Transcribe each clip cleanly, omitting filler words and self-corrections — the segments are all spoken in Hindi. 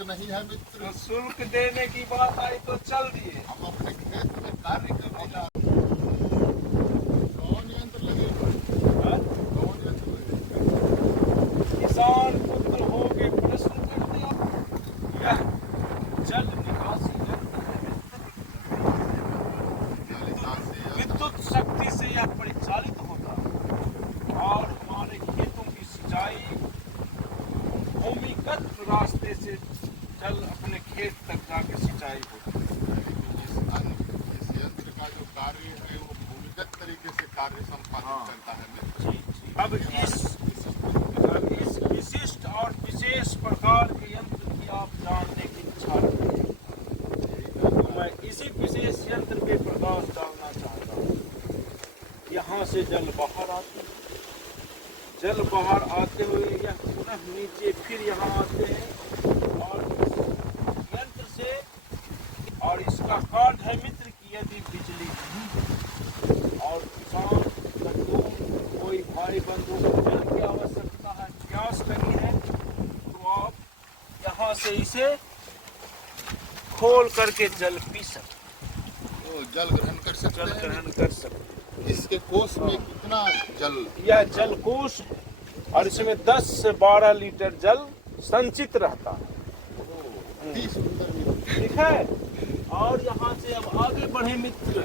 शुल्क नहीं है मित्र। तो शुल्क देने की बात आई तो चल दिए। हम अपने खेत में कार्य करने जा रहे हैं। कौन यंत्र लगेगा? हाँ? कौन यंत्र लगेगा? किसान पुत्र हो के प्रश्न कर दिया। यह जल निकासी यंत्र है जल निकासी यंत्र। विद्युत शक्ति से यह परिचालित होता है और हमारे खेतों की सिंचाई भूमिगत रास्ते से जल अपने खेत तक जाके सिंचाई होती है। इस यंत्र का जो कार्य है वो भूमिगत तरीके से कार्य संपादित करता है मित्र। अब इस विशिष्ट और विशेष प्रकार के यंत्र की आप जानने की इच्छा रखते हैं तो मैं इसी विशेष यंत्र पे प्रकाश डालना चाहता हूँ। यहाँ से जल बाहर आता है, जल बाहर आते हुए यह पुनः नीचे फिर यहाँ आते हैं और इस यंत्र से, और इसका कार्य है मित्र कि यदि बिजली नहीं और किसान मजदूर कोई भाई बंधु को जल की आवश्यकता है, प्यास लगी है, तो आप यहाँ से इसे खोल करके जल पी सकते, वो जल ग्रहण कर सकते जल हैं। ग्रहण कर सकते। इसके कोष में कितना जल? यह जल कोष और इसमें 10 से 12 लीटर जल संचित रहता है। अति सुंदर मित्र। ठीक है। और यहाँ से अब आगे बढ़े मित्र,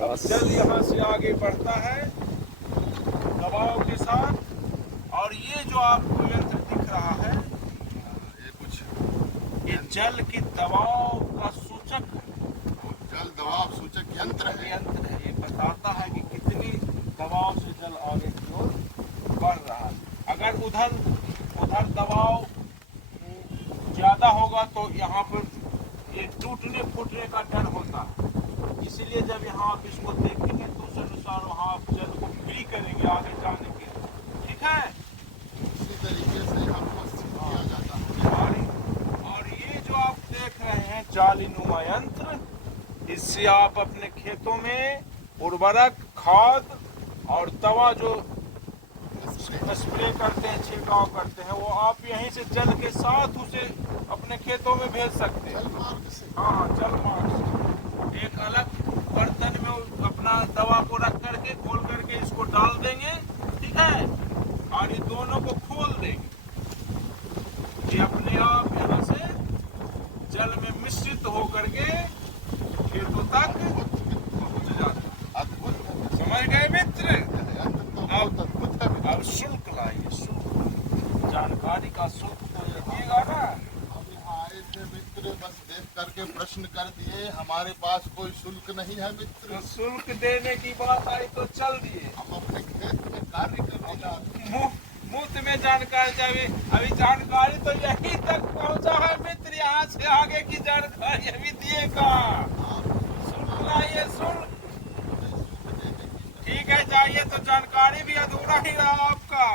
अब जल यहाँ से आगे बढ़ता है दबाव के साथ, और ये जो आपको यंत्र दिख रहा है ये कुछ ये जल की दबाव का सूचक जल दबाव सूचक यंत्र है। यंत्र है। ये बताता है कि कितनी दबाव से जल आगे की ओर बढ़ रहा है। अगर उधर दबाव ज्यादा होगा तो यहाँ पर ये टूटने फूटने का डर होता है। इसलिए जब यहाँ आप इसको देखेंगे तो उस अनुसार वहाँ आप जल को फ्री करेंगे आगे जाने के लिए। ठीक है। इसी तरीके से हमको किया जाता है। और ये जो आप देख रहे हैं जालीनुमा यंत्र, इससे आप अपने खेतों में उर्वरक, खाद और दवा जो स्प्रे करते हैं, छिड़काव करते हैं, वो आप यहीं से जल के साथ उसे अपने खेतों में भेज सकते हैं। जल मार्ग से। हाँ, जल मार्ग से। एक अलग बर्तन में अपना दवा को रख करके खोल करके इसको डाल देंगे, ठीक है, और ये दोनों को खोल देंगे। ये अपने आप यहाँ से जल में मिश्रित होकर के खेतों तक पहुँच जाता है। अद्भुत है। समझ गए मित्र? यंत्र तो बहुत अद्भुत है। अब शुल्क लाइए, शुल्क जानकारी का शुल्क तो रखिएगा ना। हम यहाँ आए थे मित्र, बस देख करके प्रश्न कर दिए। हमारे पास कोई शुल्क नहीं है मित्र। तो शुल्क देने की बात आई तो चल दिए। हम अपने खेत में कार्य करने जा रहे हैं। मुफ्त में जानकारी चाहिए। अभी जानकारी तो यहीं तक पहुंचा है मित्र, यहाँ से आगे की जानकारी अभी दिएगा। शुल्क लाइए, शुल्क। ठीक है, जाइए, तो जानकारी भी अधूरा ही रहा आपका।